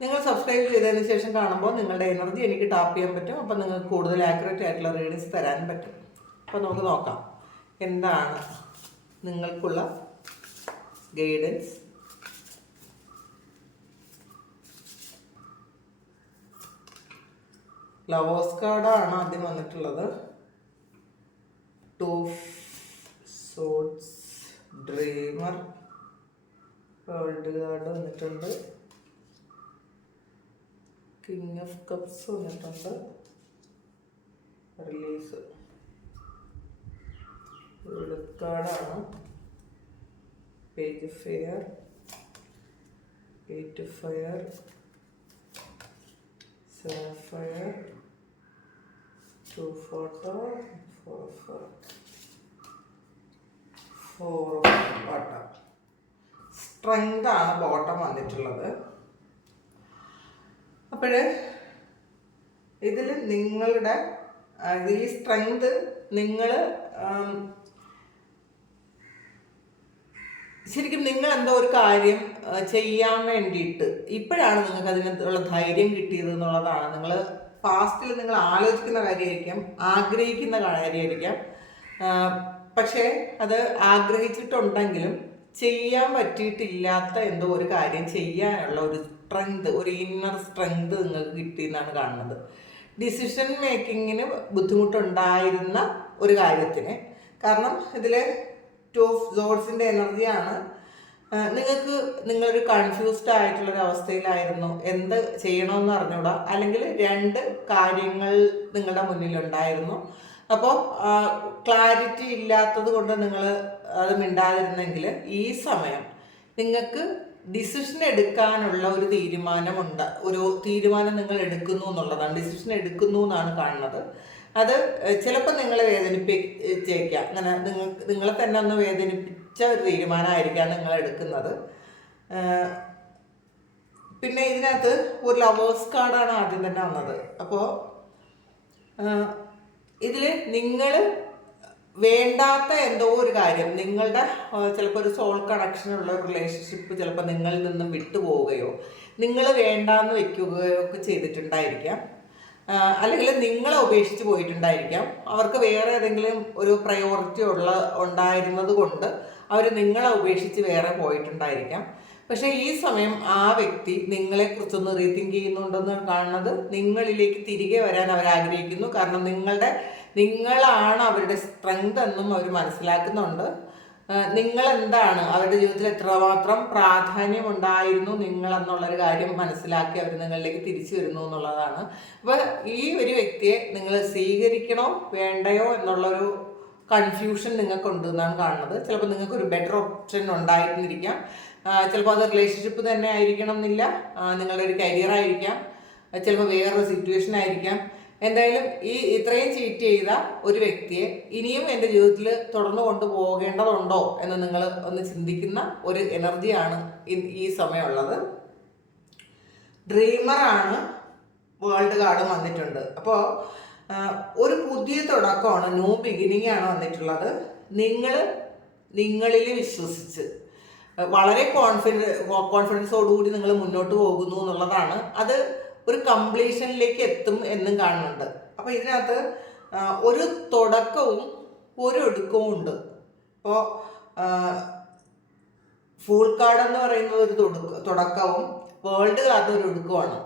നിങ്ങൾ സബ്സ്ക്രൈബ് ചെയ്തതിന് ശേഷം കാണുമ്പോൾ നിങ്ങളുടെ എനർജി എനിക്ക് ടാപ്പ് ചെയ്യാൻ പറ്റും. അപ്പം നിങ്ങൾക്ക് കൂടുതൽ ആക്യുറേറ്റ് ആയിട്ടുള്ള റീഡിങ്സ് തരാൻ പറ്റും. അപ്പം നമുക്ക് നോക്കാം. എന്താണ് നിങ്ങൾക്കുള്ള ഗൈഡൻസ് ലവേഴ്സ് കാർഡാണ് ആദ്യം വന്നിട്ടുള്ളത്. Two swords dreamer world card വന്നിട്ടുണ്ട്. കിങ് ഓഫ് കപ്സ് വന്നിട്ടുണ്ട് release വെളുക്കാടാണ് page fair eight fire seven two photo four four four photo സ്ട്രെങ്താണ് bottom വന്നിട്ടുള്ളത്. അപ്പോൾ ഇതിൽ നിങ്ങളുടെ ഈ സ്ട്രെങ്ത് നിങ്ങൾ ശരിക്കും നിങ്ങൾ എന്തോ ഒരു കാര്യം ചെയ്യാൻ വേണ്ടിയിട്ട് ഇപ്പോഴാണ് നിങ്ങൾക്ക് അതിനുള്ള ധൈര്യം കിട്ടിയത് എന്നുള്ളതാണ്. നിങ്ങൾ പാസ്റ്റിൽ നിങ്ങൾ ആലോചിക്കുന്ന കാര്യമായിരിക്കാം ആഗ്രഹിക്കുന്ന കാര്യമായിരിക്കാം. പക്ഷേ അത് ആഗ്രഹിച്ചിട്ടുണ്ടെങ്കിലും ചെയ്യാൻ പറ്റിയിട്ടില്ലാത്ത എന്തോ ഒരു കാര്യം ചെയ്യാനുള്ള ഒരു സ്ട്രെങ്ത് ഒരു ഇന്നർ സ്ട്രെങ്ത് നിങ്ങൾക്ക് കിട്ടി എന്നാണ് കാണുന്നത്. ഡിസിഷൻ മേക്കിങ്ങിന് ബുദ്ധിമുട്ടുണ്ടായിരുന്ന ഒരു കാര്യത്തിന്. കാരണം ഇതിൽ ടു ഓഫ് സോൾസിന്റെ എനർജിയാണ് നിങ്ങൾക്ക് നിങ്ങളൊരു കൺഫ്യൂസ്ഡ് ആയിട്ടുള്ളൊരു അവസ്ഥയിലായിരുന്നു എന്ത് ചെയ്യണമെന്ന് അറിഞ്ഞൂടാ. അല്ലെങ്കിൽ രണ്ട് കാര്യങ്ങൾ നിങ്ങളുടെ മുന്നിലുണ്ടായിരുന്നു. അപ്പോൾ ക്ലാരിറ്റി ഇല്ലാത്തത് കൊണ്ട് നിങ്ങൾ അത് മിണ്ടാതിരുന്നെങ്കിൽ ഈ സമയം നിങ്ങൾക്ക് ഡിസിഷൻ എടുക്കാനുള്ള ഒരു തീരുമാനമുണ്ട്. ഒരു തീരുമാനം നിങ്ങൾ എടുക്കുന്നു എന്നുള്ളതാണ്. ഡിസിഷൻ എടുക്കുന്നു എന്നാണ് കാണുന്നത്. അത് ചിലപ്പോൾ നിങ്ങളെ വേദനിപ്പിച്ചേക്കാം. അങ്ങനെ നിങ്ങൾ നിങ്ങളെ തന്നെ ഒന്ന് വേദനിപ്പിച്ച ഒരു തീരുമാനമായിരിക്കാം നിങ്ങൾ എടുക്കുന്നത്. പിന്നെ ഇതിനകത്ത് ഒരു ലവേഴ്സ് കാർഡാണ് ആദ്യം തന്നെ വന്നത്. അപ്പോൾ ഇതിൽ നിങ്ങൾ വേണ്ടാത്ത എന്തോ ഒരു കാര്യം. നിങ്ങളുടെ ചിലപ്പോൾ ഒരു സോൾ കണക്ഷൻ ഉള്ള റിലേഷൻഷിപ്പ് ചിലപ്പോൾ നിങ്ങളിൽ നിന്നും വിട്ടുപോവുകയോ നിങ്ങൾ വേണ്ടാന്ന് വെക്കുകയോ ഒക്കെ ചെയ്തിട്ടുണ്ടായിരിക്കാം. അല്ലെങ്കിൽ നിങ്ങളെ ഉപേക്ഷിച്ച് പോയിട്ടുണ്ടായിരിക്കാം. അവർക്ക് വേറെ ഏതെങ്കിലും ഒരു പ്രയോറിറ്റി ഉള്ള ഉണ്ടായിരുന്നത് കൊണ്ട് അവർ നിങ്ങളെ ഉപേക്ഷിച്ച് വേറെ പോയിട്ടുണ്ടായിരിക്കാം. പക്ഷേ ഈ സമയം ആ വ്യക്തി നിങ്ങളെക്കുറിച്ചൊന്ന് റീതിങ്ക് ചെയ്യുന്നുണ്ടെന്ന് കാണുന്നത് നിങ്ങളിലേക്ക് തിരികെ വരാൻ അവർ ആഗ്രഹിക്കുന്നു. കാരണം നിങ്ങളുടെ നിങ്ങളാണ് അവരുടെ സ്ട്രെങ്ത് എന്നും അവർ മനസ്സിലാക്കുന്നുണ്ട്. നിങ്ങൾ എന്താണ് അവരുടെ ജീവിതത്തിൽ എത്രമാത്രം പ്രാധാന്യം ഉണ്ടായിരുന്നു നിങ്ങൾ എന്നുള്ളൊരു കാര്യം മനസ്സിലാക്കി അവർ നിങ്ങളിലേക്ക് തിരിച്ചു വരുന്നു എന്നുള്ളതാണ്. അപ്പോൾ ഈ ഒരു വ്യക്തിയെ നിങ്ങൾ സ്വീകരിക്കണോ വേണ്ടയോ എന്നുള്ളൊരു കൺഫ്യൂഷൻ നിങ്ങൾക്കുണ്ട് എന്നാണ് കാണുന്നത്. ചിലപ്പോൾ നിങ്ങൾക്ക് ഒരു ബെറ്റർ ഓപ്ഷൻ ഉണ്ടായിരുന്നിരിക്കാം ചിലപ്പോൾ അത് റിലേഷൻഷിപ്പ് തന്നെ ആയിരിക്കണം എന്നില്ല. നിങ്ങളുടെ ഒരു കരിയർ ആയിരിക്കാം. ചിലപ്പോൾ വേറൊരു സിറ്റുവേഷൻ ആയിരിക്കാം. എന്തായാലും ഈ ഇത്രയും ചീറ്റ് ചെയ്ത ഒരു വ്യക്തിയെ ഇനിയും എന്റെ ജീവിതത്തിൽ തുടർന്ന് കൊണ്ടുപോകേണ്ടതുണ്ടോ എന്ന് നിങ്ങൾ ഒന്ന് ചിന്തിക്കുന്ന ഒരു എനർജിയാണ് ഈ സമയമുള്ളത്. ഡ്രീമറാണ് വേൾഡ് കാർഡ് വന്നിട്ടുണ്ട്. അപ്പോൾ ഒരു പുതിയ തുടക്കമാണ് ന്യൂ ബിഗിനിങ് ആണ് വന്നിട്ടുള്ളത്. നിങ്ങൾ നിങ്ങളിൽ വിശ്വസിച്ച് വളരെ കോൺഫിഡൻ കോൺഫിഡൻസോടുകൂടി നിങ്ങൾ മുന്നോട്ട് പോകുന്നു എന്നുള്ളതാണ്. അത് ഒരു കംപ്ലീഷനിലേക്ക് എത്തും എന്നും കാണുന്നുണ്ട്. അപ്പോൾ ഇതിനകത്ത് ഒരു തുടക്കവും ഒരു ഒടുക്കവും ഉണ്ട്. അപ്പോൾ ഫുൾ കാർഡ് എന്ന് പറയുന്നത് ഒരു തുടക്ക തുടക്കവും വേൾഡ് കാർഡ് ഒരു ഒടുക്കമാണ്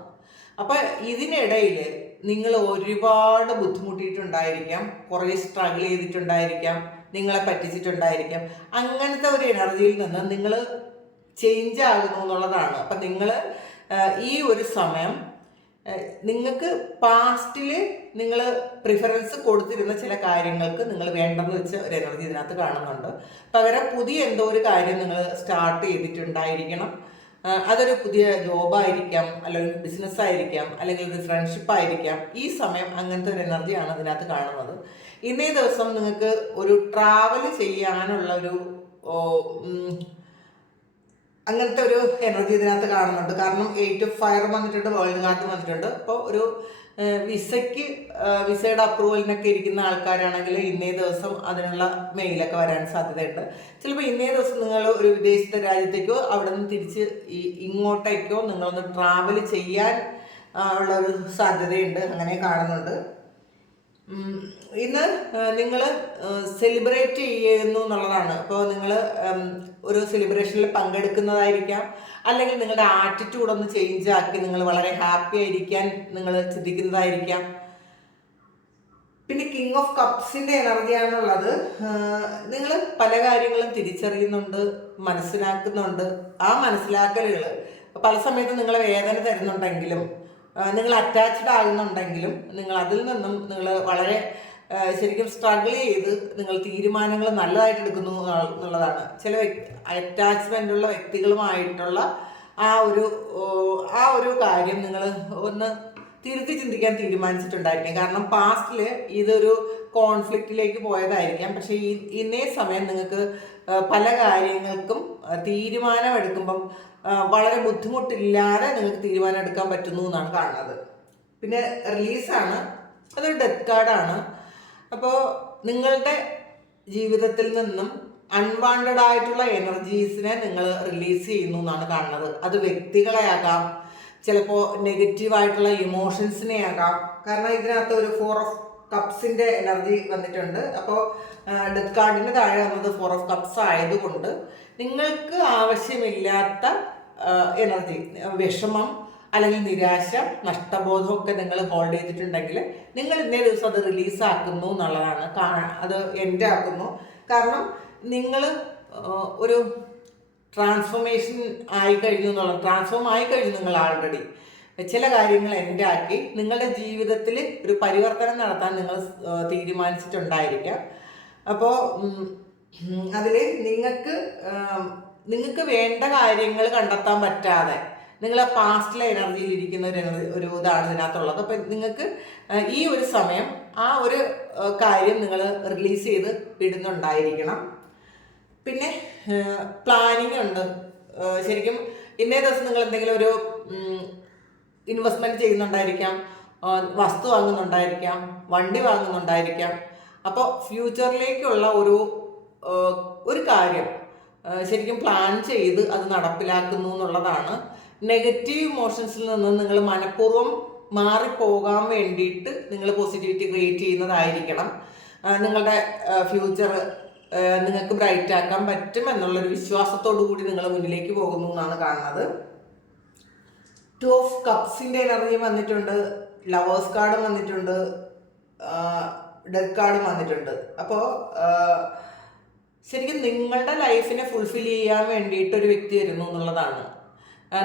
അപ്പോൾ ഇതിനിടയിൽ നിങ്ങൾ ഒരുപാട് ബുദ്ധിമുട്ടിയിട്ടുണ്ടായിരിക്കാം. കുറേ സ്ട്രഗിൾ ചെയ്തിട്ടുണ്ടായിരിക്കാം. നിങ്ങളെ പറ്റിച്ചിട്ടുണ്ടായിരിക്കാം. അങ്ങനത്തെ ഒരു എനർജിയിൽ നിന്ന് നിങ്ങൾ ചേഞ്ച് ആകുന്നു എന്നുള്ളതാണ്. അപ്പം നിങ്ങൾ ഈ ഒരു സമയം നിങ്ങൾക്ക് പാസ്റ്റിൽ നിങ്ങൾ പ്രിഫറൻസ് കൊടുത്തിരുന്ന ചില കാര്യങ്ങൾക്ക് നിങ്ങൾ വേണ്ടെന്ന് വെച്ച ഒരു എനർജി ഇതിനകത്ത് കാണുന്നുണ്ട്. പകരം പുതിയ എന്തോ ഒരു കാര്യം നിങ്ങൾ സ്റ്റാർട്ട് ചെയ്തിട്ടുണ്ടായിരിക്കണം. അതൊരു പുതിയ ജോബായിരിക്കാം അല്ലെങ്കിൽ ബിസിനസ് ആയിരിക്കാം അല്ലെങ്കിൽ ഒരു ഫ്രണ്ട്ഷിപ്പ് ആയിരിക്കാം. ഈ സമയം അങ്ങനത്തെ ഒരു എനർജിയാണ് ഇതിനകത്ത് കാണുന്നത്. ഇന്നേ ദിവസം നിങ്ങൾക്ക് ഒരു ട്രാവൽ ചെയ്യാനുള്ള ഒരു അങ്ങനത്തെ ഒരു എനർജി ഇതിനകത്ത് കാണുന്നുണ്ട്. കാരണം എയ്റ്റ് ഓഫ് ഫയർ വന്നിട്ടുണ്ട് വേൾഡ് കാർഡ് വന്നിട്ടുണ്ട്. അപ്പോൾ ഒരു വിസയ്ക്ക് വിസയുടെ അപ്രൂവലിനൊക്കെ ഇരിക്കുന്ന ആൾക്കാരാണെങ്കിൽ ഇന്നേ ദിവസം അതിനുള്ള മെയിലൊക്കെ വരാൻ സാധ്യതയുണ്ട്. ചിലപ്പോൾ ഇന്നേ ദിവസം നിങ്ങൾ ഒരു വിദേശത്തെ രാജ്യത്തേക്കോ അവിടെ നിന്ന് തിരിച്ച് ഈ ഇങ്ങോട്ടേക്കോ നിങ്ങളൊന്ന് ട്രാവൽ ചെയ്യാൻ ഉള്ള ഒരു സാധ്യതയുണ്ട്. അങ്ങനെ കാണുന്നുണ്ട്. ഇന്ന് നിങ്ങൾ സെലിബ്രേറ്റ് ചെയ്യുന്നു എന്നുള്ളതാണ്. അപ്പോൾ നിങ്ങൾ ഒരു സെലിബ്രേഷനിൽ പങ്കെടുക്കുന്നതായിരിക്കാം. അല്ലെങ്കിൽ നിങ്ങളുടെ ആറ്റിറ്റ്യൂഡ് ഒന്ന് ചേഞ്ച് ആക്കി നിങ്ങൾ വളരെ ഹാപ്പി ആയിരിക്കാൻ നിങ്ങൾ ചിന്തിക്കുന്നതായിരിക്കാം. പിന്നെ കിങ് ഓഫ് കപ്സിന്റെ എനർജിയാണുള്ളത്. നിങ്ങൾ പല കാര്യങ്ങളും തിരിച്ചറിയുന്നുണ്ട് മനസ്സിലാക്കുന്നുണ്ട്. ആ മനസ്സിലാക്കലുകൾ പല സമയത്തും നിങ്ങളെ വേദന തരുന്നുണ്ടെങ്കിലും നിങ്ങൾ അറ്റാച്ച്ഡ് ആകുന്നുണ്ടെങ്കിലും നിങ്ങൾ അതിൽ നിന്നും നിങ്ങൾ വളരെ ശരിക്കും സ്ട്രഗിൾ ചെയ്ത് നിങ്ങൾ തീരുമാനങ്ങൾ നല്ലതായിട്ട് എടുക്കുന്നു എന്നുള്ള- എന്നുള്ളതാണ്. ചില അറ്റാച്ച്മെന്റ് ഉള്ള വ്യക്തികളുമായിട്ടുള്ള ആ ഒരു ആ ഒരു കാര്യം നിങ്ങൾ ഒന്ന് തിരുത്തി ചിന്തിക്കാൻ തീരുമാനിച്ചിട്ടുണ്ടായിരിക്കും. കാരണം പാസ്റ്റിൽ ഇതൊരു കോൺഫ്ലിക്റ്റിലേക്ക് പോയതായിരിക്കാം. പക്ഷേ ഈ ഇന്നേ സമയം നിങ്ങൾക്ക് പല കാര്യങ്ങൾക്കും തീരുമാനമെടുക്കുമ്പം വളരെ ബുദ്ധിമുട്ടില്ലാതെ നിങ്ങൾക്ക് തീരുമാനം എടുക്കാൻ പറ്റുന്നു എന്നാണ് കാണുന്നത്. പിന്നെ റിലീസാണ്. അതൊരു ഡെത്ത് കാർഡാണ് അപ്പോൾ നിങ്ങളുടെ ജീവിതത്തിൽ നിന്നും അൺവാണ്ടഡ് ആയിട്ടുള്ള എനർജീസിനെ നിങ്ങൾ റിലീസ് ചെയ്യുന്നു എന്നാണ് കാണുന്നത്. അത് വ്യക്തികളെ ആകാം ചിലപ്പോൾ നെഗറ്റീവായിട്ടുള്ള ഇമോഷൻസിനെ ആകാം കാരണം ഇതിനകത്ത് ഒരു ഫോർ ഓഫ് കപ്സിന്റെ എനർജി വന്നിട്ടുണ്ട്. അപ്പോൾ ഡെത്ത് കാർഡിന് താഴെ വന്നത് ഫോർ ഓഫ് കപ്സ് ആയതുകൊണ്ട് നിങ്ങൾക്ക് ആവശ്യമില്ലാത്ത എനർജി വിഷമം അല്ലെങ്കിൽ നിരാശ നഷ്ടബോധമൊക്കെ നിങ്ങൾ ഹോൾഡ് ചെയ്തിട്ടുണ്ടെങ്കിൽ നിങ്ങൾ ഇന്നേ ദിവസം അത് റിലീസാക്കുന്നു എന്നുള്ളതാണ് അത് എന്റെ ആക്കുന്നു. കാരണം നിങ്ങൾ ഒരു ട്രാൻസ്ഫോർമേഷൻ ആയി കഴിഞ്ഞു എന്നുള്ള ട്രാൻസ്ഫോം ആയി കഴിഞ്ഞു നിങ്ങൾ ആൾറെഡി ചില കാര്യങ്ങൾ എന്റെ ആക്കി നിങ്ങളുടെ ജീവിതത്തിൽ ഒരു പരിവർത്തനം നടത്താൻ നിങ്ങൾ തീരുമാനിച്ചിട്ടുണ്ടായിരിക്കാം. അപ്പോൾ അതിൽ നിങ്ങൾക്ക് നിങ്ങൾക്ക് വേണ്ട കാര്യങ്ങൾ കണ്ടെത്താൻ പറ്റാതെ നിങ്ങളെ പാസ്റ്റിലെ എനർജിയിൽ ഇരിക്കുന്ന ഒരു ഒരു ഇതാണ് ഇതിനകത്തുള്ളത്. അപ്പം നിങ്ങൾക്ക് ഈ ഒരു സമയം ആ ഒരു കാര്യം നിങ്ങൾ റിലീസ് ചെയ്ത് ഇടുന്നുണ്ടായിരിക്കണം പിന്നെ പ്ലാനിങ് ഉണ്ട്. ശരിക്കും ഇന്നേ ദിവസം നിങ്ങൾ എന്തെങ്കിലും ഒരു ഇൻവെസ്റ്റ്മെന്റ് ചെയ്യുന്നുണ്ടായിരിക്കാം. വസ്തു വാങ്ങുന്നുണ്ടായിരിക്കാം. വണ്ടി വാങ്ങുന്നുണ്ടായിരിക്കാം. അപ്പോൾ ഫ്യൂച്ചറിലേക്കുള്ള ഒരു ഒരു കാര്യം ശരിക്കും പ്ലാൻ ചെയ്ത് അത് നടപ്പിലാക്കുന്നു എന്നുള്ളതാണ്. നെഗറ്റീവ് ഇമോഷൻസിൽ നിന്ന് നിങ്ങൾ മനഃപൂർവം മാറിപ്പോകാൻ വേണ്ടിയിട്ട് നിങ്ങൾ പോസിറ്റിവിറ്റി ക്രിയേറ്റ് ചെയ്യുന്നതായിരിക്കണം. നിങ്ങളുടെ ഫ്യൂച്ചർ നിങ്ങൾക്ക് ബ്രൈറ്റ് ആക്കാൻ പറ്റും എന്നുള്ളൊരു വിശ്വാസത്തോടു കൂടി നിങ്ങൾ മുന്നിലേക്ക് പോകുന്നു എന്നാണ് കാണുന്നത്. ടു ഓഫ് കപ്സിന്റെ എനർജി വന്നിട്ടുണ്ട് ലവേഴ്സ് കാർഡ് വന്നിട്ടുണ്ട് ഡെത്ത് കാർഡ് വന്നിട്ടുണ്ട്. അപ്പോൾ ശരിക്കും നിങ്ങളുടെ ലൈഫിനെ ഫുൾഫിൽ ചെയ്യാൻ വേണ്ടിയിട്ട് ഒരു വ്യക്തി വരുന്നു എന്നുള്ളതാണ്.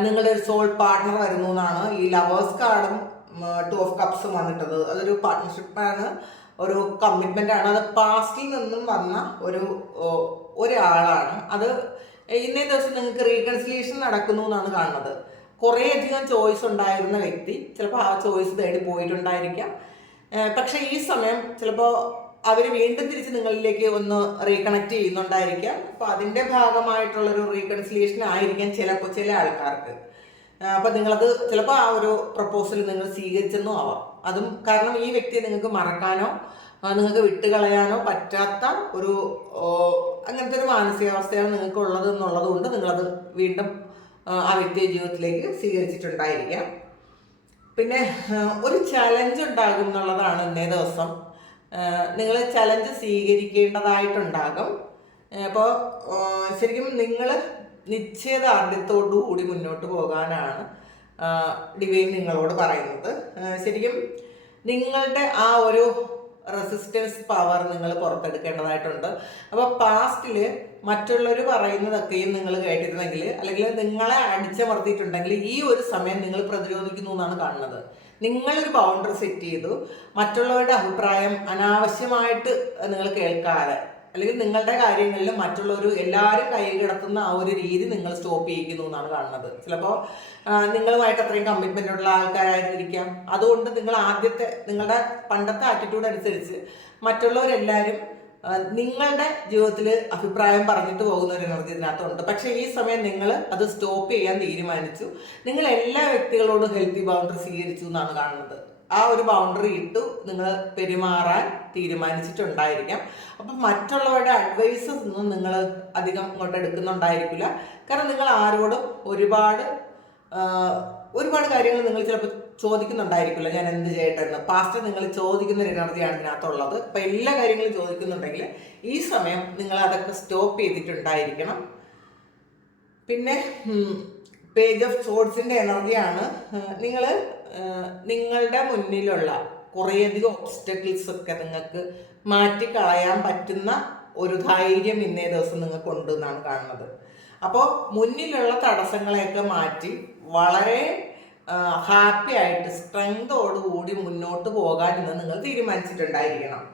നിങ്ങളുടെ ഒരു സോൾ പാർട്ട്ണർ വരുന്നു എന്നാണ്. ഈ ലവേഴ്സ് കാർഡും ടു ഓഫ് കപ്സും വന്നിട്ടത്. അതൊരു പാർട്ട്ണർഷിപ്പാണ് ഒരു കമ്മിറ്റ്മെന്റ് ആണ്. അത് പാസ്റ്റിൽ നിന്നും വന്ന ഒരു ഒരാളാണ്. അത് ഇന്നേ ദിവസം നിങ്ങൾക്ക് റീകൺസിലിയേഷൻ നടക്കുന്നു എന്നാണ് കാണുന്നത്. കുറേയധികം ചോയ്സ് ഉണ്ടായിരുന്ന വ്യക്തി ചിലപ്പോൾ ആ ചോയ്സ് തേടി പോയിട്ടുണ്ടായിരിക്കാം. പക്ഷേ ഈ സമയം ചിലപ്പോൾ അവർ വീണ്ടും തിരിച്ച് നിങ്ങളിലേക്ക് ഒന്ന് റീകണക്ട് ചെയ്യുന്നുണ്ടായിരിക്കാം. അപ്പോൾ അതിന്റെ ഭാഗമായിട്ടുള്ളൊരു റീകൺസിലിയേഷൻ ആയിരിക്കാം ചിലപ്പോൾ ചില ആൾക്കാർക്ക്. അപ്പോൾ നിങ്ങളത് ചിലപ്പോൾ ആ ഒരു പ്രപ്പോസൽ നിങ്ങൾ സ്വീകരിച്ചെന്നും ആവാം. അതും കാരണം ഈ വ്യക്തിയെ നിങ്ങൾക്ക് മറക്കാനോ നിങ്ങൾക്ക് വിട്ടുകളയാനോ പറ്റാത്ത ഒരു അങ്ങനത്തെ ഒരു മാനസികാവസ്ഥയാണ് നിങ്ങൾക്ക് ഉള്ളത് എന്നുള്ളത് കൊണ്ട് നിങ്ങളത് വീണ്ടും ആ വ്യക്തിയെ ജീവിതത്തിലേക്ക് സ്വീകരിച്ചിട്ടുണ്ടായിരിക്കാം. പിന്നെ ഒരു ചലഞ്ച് ഉണ്ടാകും എന്നുള്ളതാണ് ഇന്നേ ദിവസം. നിങ്ങൾ ചലഞ്ച് സ്വീകരിക്കേണ്ടതായിട്ടുണ്ടാകും. അപ്പോൾ ശരിക്കും നിങ്ങൾ നിശ്ചയദാർഢ്യത്തോടു കൂടി മുന്നോട്ട് പോകാനാണ് ഡിവൈൻ നിങ്ങളോട് പറയുന്നത്. ശരിക്കും നിങ്ങളുടെ ആ ഒരു റെസിസ്റ്റൻസ് പവർ നിങ്ങൾ പുറത്തെടുക്കേണ്ടതായിട്ടുണ്ട്. അപ്പോൾ പാസ്റ്റിൽ മറ്റുള്ളവർ പറയുന്നതൊക്കെയും നിങ്ങൾ കേട്ടിരുന്നെങ്കിൽ അല്ലെങ്കിൽ നിങ്ങളെ അടിച്ചമർത്തിയിട്ടുണ്ടെങ്കിൽ ഈ ഒരു സമയം നിങ്ങൾ പ്രതിരോധിക്കുന്നു എന്നാണ് കാണുന്നത്. നിങ്ങളൊരു ബൗണ്ടറി സെറ്റ് ചെയ്തു. മറ്റുള്ളവരുടെ അഭിപ്രായം അനാവശ്യമായിട്ട് നിങ്ങൾ കേൾക്കാതെ അല്ലെങ്കിൽ നിങ്ങളുടെ കാര്യങ്ങളിൽ മറ്റുള്ളവർ എല്ലാവരും കൈ കിടത്തുന്ന ആ ഒരു രീതി നിങ്ങൾ സ്റ്റോപ്പ് ചെയ്യിക്കുന്നു എന്നാണ് കാണുന്നത്. ചിലപ്പോൾ നിങ്ങളുമായിട്ട് അത്രയും കമ്മിറ്റ്മെന്റ് ഉള്ള ആൾക്കാരായിരിക്കാം. അതുകൊണ്ട് നിങ്ങൾ ആദ്യത്തെ നിങ്ങളുടെ പണ്ടത്തെ ആറ്റിറ്റ്യൂഡ് അനുസരിച്ച് മറ്റുള്ളവരെല്ലാവരും നിങ്ങളുടെ ജീവിതത്തിൽ അഭിപ്രായം പറഞ്ഞിട്ട് പോകുന്ന ഒരു എനർജി ഇതിനകത്തുണ്ട്. പക്ഷേ ഈ സമയം നിങ്ങൾ അത് സ്റ്റോപ്പ് ചെയ്യാൻ തീരുമാനിച്ചു. നിങ്ങൾ എല്ലാ വ്യക്തികളോടും ഹെൽത്തി ബൗണ്ടറി സ്വീകരിച്ചു എന്നാണ് കാണുന്നത്. ആ ഒരു ബൗണ്ടറി ഇട്ടു നിങ്ങൾ പെരുമാറാൻ തീരുമാനിച്ചിട്ടുണ്ടായിരിക്കാം. അപ്പം മറ്റുള്ളവരുടെ അഡ്വൈസസ് ഒന്നും നിങ്ങൾ അധികം ഇങ്ങോട്ട് എടുക്കുന്നുണ്ടായിരിക്കില്ല. കാരണം നിങ്ങൾ ആരോടും ഒരുപാട് ഒരുപാട് കാര്യങ്ങൾ നിങ്ങൾ ചിലപ്പോൾ ചോദിക്കുന്നുണ്ടായിരിക്കില്ല ഞാൻ എന്ത് ചെയ്യട്ടെ പാസ്റ്റ് നിങ്ങൾ ചോദിക്കുന്ന ഒരു എനർജിയാണ് ഇതിനകത്തുള്ളത്. അപ്പം എല്ലാ കാര്യങ്ങളും ചോദിക്കുന്നുണ്ടെങ്കിൽ ഈ സമയം നിങ്ങൾ അതൊക്കെ സ്റ്റോപ്പ് ചെയ്തിട്ടുണ്ടായിരിക്കണം. പിന്നെ പേജ് ഓഫ് സോഡ്സിന്റെ എനർജിയാണ് നിങ്ങൾ നിങ്ങളുടെ മുന്നിലുള്ള കുറേയധികം ഒബ്സ്റ്റക്കിൾസ് ഒക്കെ നിങ്ങൾക്ക് മാറ്റിക്കളയാൻ പറ്റുന്ന ഒരു ധൈര്യം ഇന്നേ ദിവസം നിങ്ങൾക്ക് ഉണ്ട് എന്നാണ് കാണുന്നത്. അപ്പോൾ മുന്നിലുള്ള തടസ്സങ്ങളെയൊക്കെ മാറ്റി വളരെ ഹാപ്പി ആയിട്ട് സ്ട്രെങ്തോടുകൂടി മുന്നോട്ട് പോകാൻ ഇന്ന് നിങ്ങൾ തീരുമാനിച്ചിട്ടുണ്ടായിരിക്കണം.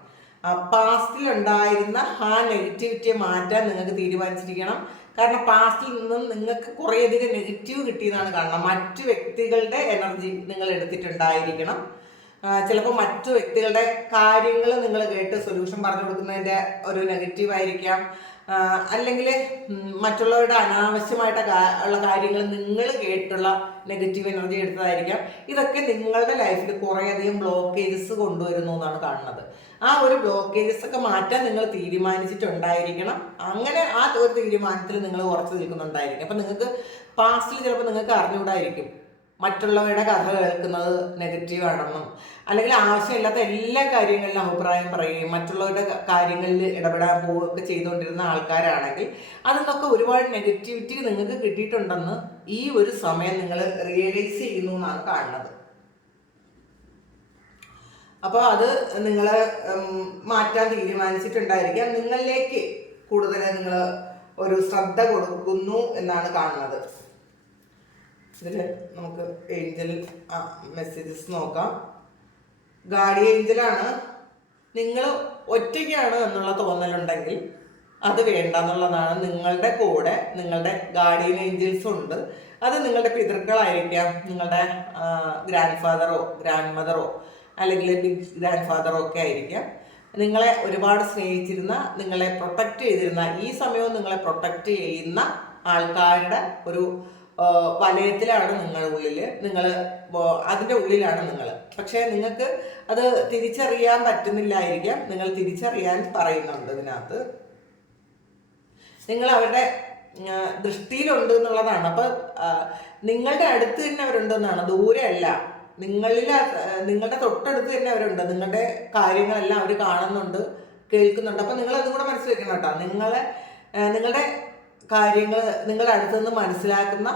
പാസ്റ്റിൽ ഉണ്ടായിരുന്ന ആ നെഗറ്റിവിറ്റിയെ മാറ്റാൻ നിങ്ങൾക്ക് തീരുമാനിച്ചിരിക്കണം. കാരണം പാസ്റ്റിൽ നിന്നും നിങ്ങൾക്ക് കുറേയധികം നെഗറ്റീവ് കിട്ടിയെന്നാണ് കാണണം മറ്റു വ്യക്തികളുടെ എനർജി നിങ്ങൾ എടുത്തിട്ടുണ്ടായിരിക്കണം. ചിലപ്പോൾ മറ്റു വ്യക്തികളുടെ കാര്യങ്ങൾ നിങ്ങൾ കേട്ട് സൊല്യൂഷൻ പറഞ്ഞു കൊടുക്കുന്നതിന്റെ ഒരു നെഗറ്റീവ് ആയിരിക്കാം. അല്ലെങ്കിൽ മറ്റുള്ളവരുടെ അനാവശ്യമായിട്ട് ഉള്ള കാര്യങ്ങൾ നിങ്ങൾ കേട്ടുള്ള നെഗറ്റീവ് എനർജി എടുത്തതായിരിക്കാം. ഇതൊക്കെ നിങ്ങളുടെ ലൈഫിൽ കുറേയധികം ബ്ലോക്കേജസ് കൊണ്ടുവരുന്നു എന്നാണ് കാണുന്നത്. ആ ഒരു ബ്ലോക്കേജസ് ഒക്കെ മാറ്റാൻ നിങ്ങൾ തീരുമാനിച്ചിട്ടുണ്ടായിരിക്കണം. അങ്ങനെ ആ ഒരു തീരുമാനത്തിൽ നിങ്ങൾ ഉറച്ചു നിൽക്കുന്നുണ്ടായിരിക്കും. അപ്പം നിങ്ങൾക്ക് പാസ്റ്റിൽ ചിലപ്പോൾ നിങ്ങൾക്ക് അറിഞ്ഞുകൂടായിരിക്കും. മറ്റുള്ളവരുടെ കഥ കേൾക്കുന്നത് നെഗറ്റീവ് ആണെന്നും അല്ലെങ്കിൽ ആവശ്യമില്ലാത്ത എല്ലാ കാര്യങ്ങളിലും അഭിപ്രായം പറയുകയും മറ്റുള്ളവരുടെ കാര്യങ്ങളിൽ ഇടപെടാൻ പോവുകയൊക്കെ ചെയ്തുകൊണ്ടിരുന്ന ആൾക്കാരാണെങ്കിൽ അതിൽ നിന്നൊക്കെ ഒരുപാട് നെഗറ്റിവിറ്റി നിങ്ങൾക്ക് കിട്ടിയിട്ടുണ്ടെന്ന് ഈ ഒരു സമയം നിങ്ങൾ റിയലൈസ് ചെയ്യുന്നു എന്നാണ് കാണുന്നത്. അപ്പോൾ അത് നിങ്ങൾ മാറ്റാൻ തീരുമാനിച്ചിട്ടുണ്ടായിരിക്കാം. നിങ്ങളിലേക്ക് കൂടുതൽ നിങ്ങൾ ഒരു ശ്രദ്ധ കൊടുക്കുന്നു എന്നാണ് കാണുന്നത്. ഇതിൽ നമുക്ക് ഏഞ്ചൽ മെസ്സേജസ് നോക്കാം. ഗാഡി ഏഞ്ചലാണ് നിങ്ങൾ ഒറ്റയ്ക്കാണ് എന്നുള്ള തോന്നലുണ്ടെങ്കിൽ അത് വേണ്ട എന്നുള്ളതാണ് നിങ്ങളുടെ കൂടെ നിങ്ങളുടെ ഗാർഡിയൻ ഏഞ്ചൽസ് ഉണ്ട്. അത് നിങ്ങളുടെ പിതൃക്കളായിരിക്കാം. നിങ്ങളുടെ ഗ്രാൻഡ് ഫാദറോ ഗ്രാൻഡ് മദറോ അല്ലെങ്കിൽ ബിഗ് ഗ്രാൻഡ് ഫാദറോ ഒക്കെ ആയിരിക്കാം. നിങ്ങളെ ഒരുപാട് സ്നേഹിച്ചിരുന്ന നിങ്ങളെ പ്രൊട്ടക്റ്റ് ചെയ്തിരുന്ന ഈ സമയവും നിങ്ങളെ പ്രൊട്ടക്റ്റ് ചെയ്യുന്ന ആൾക്കാരുടെ ഒരു വലയത്തിലാണ് നിങ്ങളുടെ ഉള്ളിൽ നിങ്ങൾ അതിന്റെ ഉള്ളിലാണ് നിങ്ങൾ പക്ഷേ നിങ്ങൾക്ക് അത് തിരിച്ചറിയാൻ പറ്റുന്നില്ലായിരിക്കാം. നിങ്ങൾ തിരിച്ചറിയാൻ പറയുന്നുണ്ട് ഇതിനകത്ത്. നിങ്ങൾ അവരുടെ ദൃഷ്ടിയിലുണ്ട് എന്നുള്ളതാണ്. അപ്പൊ നിങ്ങളുടെ അടുത്ത് തന്നെ അവരുണ്ടെന്നാണ് ദൂരെ അല്ല. നിങ്ങളിൽ നിങ്ങളുടെ തൊട്ടടുത്ത് തന്നെ അവരുണ്ട്. നിങ്ങളുടെ കാര്യങ്ങളെല്ലാം അവർ കാണുന്നുണ്ട് കേൾക്കുന്നുണ്ട്. അപ്പൊ നിങ്ങൾ അതും കൂടെ മനസ്സിലാക്കണം കേട്ടോ. നിങ്ങളെ നിങ്ങളുടെ കാര്യങ്ങൾ നിങ്ങളുടെ അടുത്തു നിന്ന് മനസ്സിലാക്കുന്ന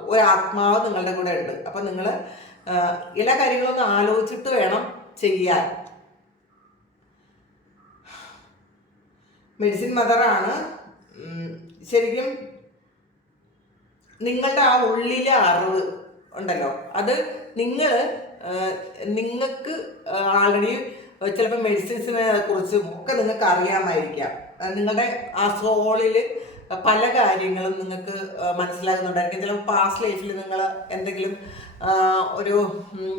ഒരു ആത്മാവ് നിങ്ങളുടെ കൂടെ ഉണ്ട്. അപ്പം നിങ്ങൾ എല്ലാ കാര്യങ്ങളൊന്ന് ആലോചിച്ചിട്ട് വേണം ചെയ്യാൻ. മെഡിസിൻ മദറാണ് ശരിക്കും നിങ്ങളുടെ ആ ഉള്ളിലെ അറിവ് ഉണ്ടല്ലോ. അത് നിങ്ങൾ നിങ്ങൾക്ക് ആൾറെഡി ചിലപ്പോൾ മെഡിസിൻസിനെ കുറിച്ചും ഒക്കെ നിങ്ങൾക്ക് അറിയാമായിരിക്കാം നിങ്ങളുടെ ആ സോളിൽ പല കാര്യങ്ങളും നിങ്ങൾക്ക് മനസ്സിലാകുന്നുണ്ടായിരിക്കും. ചിലപ്പോൾ പാസ്റ്റ് ലൈഫിൽ നിങ്ങൾ എന്തെങ്കിലും ഒരു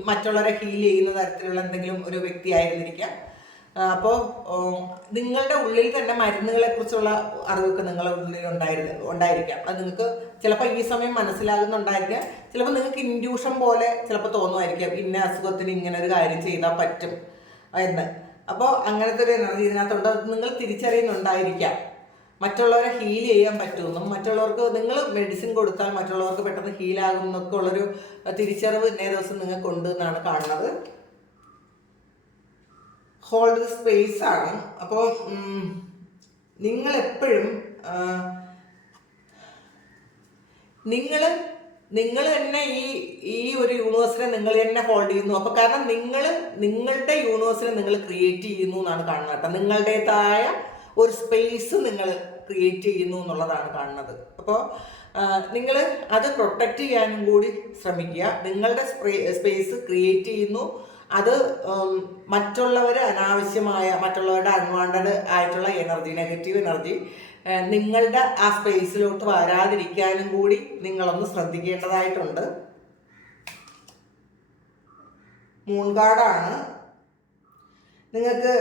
മറ്റുള്ളവരെ ഹീൽ ചെയ്യുന്ന തരത്തിലുള്ള എന്തെങ്കിലും ഒരു വ്യക്തി ആയിരുന്നിരിക്കാം. അപ്പോൾ നിങ്ങളുടെ ഉള്ളിൽ തന്നെ മരുന്നുകളെ കുറിച്ചുള്ള അറിവൊക്കെ നിങ്ങളുടെ ഉള്ളിൽ ഉണ്ടായിരുന്നു ഉണ്ടായിരിക്കാം. അത് നിങ്ങൾക്ക് ചിലപ്പോൾ ഈ സമയം മനസ്സിലാകുന്നുണ്ടായിരിക്കാം. ചിലപ്പോൾ നിങ്ങൾക്ക് ഇൻഡ്യൂഷൻ പോലെ ചിലപ്പോൾ തോന്നുമായിരിക്കാം. ഇന്ന അസുഖത്തിന് ഇങ്ങനെ ഒരു കാര്യം ചെയ്താൽ പറ്റും എന്ന്. അപ്പോൾ അങ്ങനത്തെ ഒരു എനർജി ഇതിനകത്തുണ്ട്. നിങ്ങൾ തിരിച്ചറിയുന്നുണ്ടായിരിക്കാം. മറ്റുള്ളവരെ ഹീൽ ചെയ്യാൻ പറ്റുമെന്നും മറ്റുള്ളവർക്ക് നിങ്ങൾ മെഡിസിൻ കൊടുത്താൽ മറ്റുള്ളവർക്ക് പെട്ടെന്ന് ഹീലാകും എന്നൊക്കെ ഉള്ളൊരു തിരിച്ചറിവ് ഇന്നേ ദിവസം നിങ്ങൾക്ക് ഉണ്ട് എന്നാണ് കാണുന്നത്. ഹോൾഡ് സ്പേസ് ആണ്. അപ്പോൾ നിങ്ങൾ എപ്പോഴും നിങ്ങൾ നിങ്ങൾ തന്നെ ഈ ഈ ഒരു യൂണിവേഴ്സിനെ നിങ്ങൾ തന്നെ ഹോൾഡ് ചെയ്യുന്നു. അപ്പോൾ കാരണം നിങ്ങൾ നിങ്ങളുടെ യൂണിവേഴ്സിനെ നിങ്ങൾ ക്രിയേറ്റ് ചെയ്യുന്നു എന്നാണ് കാണുന്നത് കേട്ടോ. നിങ്ങളുടേതായ ഒരു സ്പേസ് നിങ്ങൾ ക്രിയേറ്റ് ചെയ്യുന്നു എന്നുള്ളതാണ് കാണുന്നത്. അപ്പോൾ നിങ്ങൾ അത് പ്രൊട്ടക്റ്റ് ചെയ്യാനും കൂടി ശ്രമിക്കുക. നിങ്ങളുടെ സ്പേസ് ക്രിയേറ്റ് ചെയ്യുന്നു. അത് മറ്റുള്ളവർ അനാവശ്യമായ മറ്റുള്ളവരുടെ അൺവാണ്ടഡ് ആയിട്ടുള്ള എനർജി നെഗറ്റീവ് എനർജി നിങ്ങളുടെ ആ സ്പേസിലോട്ട് വരാതിരിക്കാനും കൂടി നിങ്ങളൊന്ന് ശ്രദ്ധിക്കേണ്ടതായിട്ടുണ്ട്. മൂൺ കാർഡാണ് നിങ്ങൾക്ക്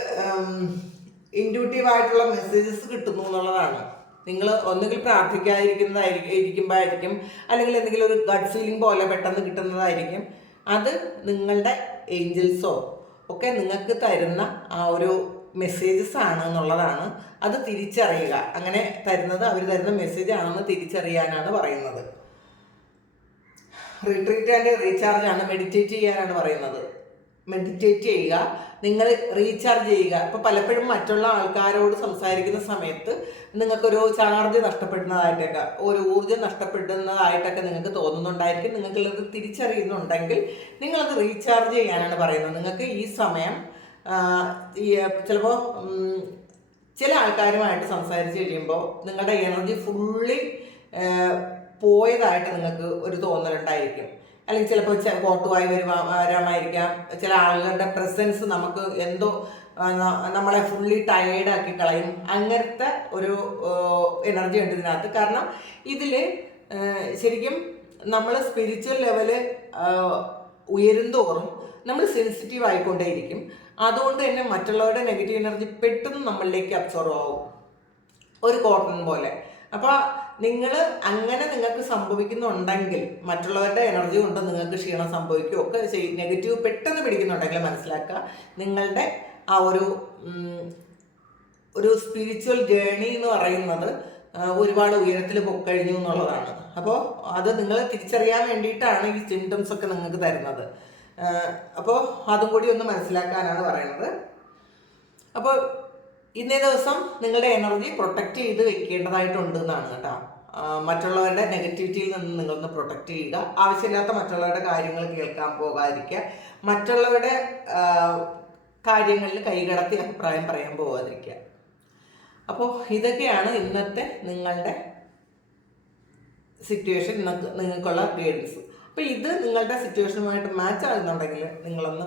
ഇൻഡ്യൂട്ടീവ് ആയിട്ടുള്ള മെസ്സേജസ് കിട്ടുന്നു എന്നുള്ളതാണ്. നിങ്ങൾ ഒന്നുകിൽ പ്രാർത്ഥിക്കാതിരിക്കുന്നതായിരിക്കും ഇരിക്കുമ്പോഴായിരിക്കും. അല്ലെങ്കിൽ എന്തെങ്കിലും ഒരു ഗഡ് ഫീലിംഗ് പോലെ പെട്ടെന്ന് കിട്ടുന്നതായിരിക്കും. അത് നിങ്ങളുടെ ഏഞ്ചൽസോ ഒക്കെ നിങ്ങൾക്ക് തരുന്ന ആ ഒരു മെസ്സേജസ് ആണ് എന്നുള്ളതാണ്. അത് തിരിച്ചറിയുക. അങ്ങനെ തരുന്നത് അവർ തരുന്ന മെസ്സേജ് ആണെന്ന് തിരിച്ചറിയാനാണ് പറയുന്നത്. റിട്രീറ്റ് ആൻഡ് റീചാർജ് ആണ്. മെഡിറ്റേറ്റ് ചെയ്യാനാണ് പറയുന്നത്. മെഡിറ്റേറ്റ് ചെയ്യുക. നിങ്ങൾ റീചാർജ് ചെയ്യുക. ഇപ്പോൾ പലപ്പോഴും മറ്റുള്ള ആൾക്കാരോട് സംസാരിക്കുന്ന സമയത്ത് നിങ്ങൾക്കൊരു ചാർജ് നഷ്ടപ്പെടുന്നതായിട്ടൊക്കെ ഒരു ഊർജം നഷ്ടപ്പെടുന്നതായിട്ടൊക്കെ നിങ്ങൾക്ക് തോന്നുന്നുണ്ടായിരിക്കും. നിങ്ങൾക്കുള്ളത് തിരിച്ചറിയുന്നുണ്ടെങ്കിൽ നിങ്ങളത് റീചാർജ് ചെയ്യാനാണ് പറയുന്നത്. നിങ്ങൾക്ക് ഈ സമയം ചിലപ്പോൾ ചില ആൾക്കാരുമായിട്ട് സംസാരിച്ച് കഴിയുമ്പോൾ നിങ്ങളുടെ എനർജി ഫുള്ളി പോയതായിട്ട് നിങ്ങൾക്ക് ഒരു തോന്നലുണ്ടായിരിക്കും. അല്ലെങ്കിൽ ചിലപ്പോൾ കോട്ടുവായി വരുവാ വരാമായിരിക്കാം ചില ആളുകളുടെ പ്രസൻസ് നമുക്ക് എന്തോ നമ്മളെ ഫുള്ളി ടയേർഡാക്കി കളയും. അങ്ങനത്തെ ഒരു എനർജി ഉണ്ട് ഇതിനകത്ത്. കാരണം ഇതിൽ ശരിക്കും നമ്മൾ സ്പിരിച്വൽ ലെവൽ ഉയരുന്തോറും നമ്മൾ സെൻസിറ്റീവ് ആയിക്കൊണ്ടേയിരിക്കും. അതുകൊണ്ട് തന്നെ മറ്റുള്ളവരുടെ നെഗറ്റീവ് എനർജി പെട്ടെന്ന് നമ്മളിലേക്ക് അബ്സോർവ് ആവും. ഒരു കോട്ടൺ പോലെ. അപ്പോൾ നിങ്ങൾ അങ്ങനെ നിങ്ങൾക്ക് സംഭവിക്കുന്നുണ്ടെങ്കിൽ മറ്റുള്ളവരുടെ എനർജി കൊണ്ട് നിങ്ങൾക്ക് ക്ഷീണം സംഭവിക്കുകയോ ഒക്കെ ചെയ്യും നെഗറ്റീവ് പെട്ടെന്ന് പിടിക്കുന്നുണ്ടെങ്കിൽ മനസ്സിലാക്കുക. നിങ്ങളുടെ ആ ഒരു ഒരു സ്പിരിച്വൽ ജേണി എന്ന് പറയുന്നത് ഒരുപാട് ഉയരത്തിൽ പൊക്കഴിഞ്ഞു എന്നുള്ളതാണ്. അപ്പോൾ അത് നിങ്ങൾ തിരിച്ചറിയാൻ വേണ്ടിയിട്ടാണ് ഈ സിംറ്റംസ് ഒക്കെ നിങ്ങൾക്ക് തരുന്നത്. അപ്പോൾ അതും കൂടി ഒന്ന് മനസ്സിലാക്കാനാണ് പറയുന്നത്. അപ്പോൾ ഇന്നേ ദിവസം നിങ്ങളുടെ എനർജി പ്രൊട്ടക്റ്റ് ചെയ്ത് വെക്കേണ്ടതായിട്ടുണ്ട് എന്നാണ് കേട്ടോ മറ്റുള്ളവരുടെ നെഗറ്റിവിറ്റിയിൽ നിന്ന് നിങ്ങളൊന്ന് പ്രൊട്ടക്റ്റ് ചെയ്യുക. ആവശ്യമില്ലാത്ത മറ്റുള്ളവരുടെ കാര്യങ്ങൾ കേൾക്കാൻ പോകാതിരിക്കുക. മറ്റുള്ളവരുടെ കാര്യങ്ങളിൽ കൈകടത്തി അഭിപ്രായം പറയാൻ പോകാതിരിക്കുക. അപ്പോൾ ഇതൊക്കെയാണ് ഇന്നത്തെ നിങ്ങളുടെ സിറ്റുവേഷൻ നിങ്ങൾക്ക് നിങ്ങൾക്കുള്ള ഗൈഡൻസ് അപ്പോൾ ഇത് നിങ്ങളുടെ സിറ്റുവേഷനുമായിട്ട് മാച്ച് ആകുന്നുണ്ടെങ്കിൽ നിങ്ങളൊന്ന്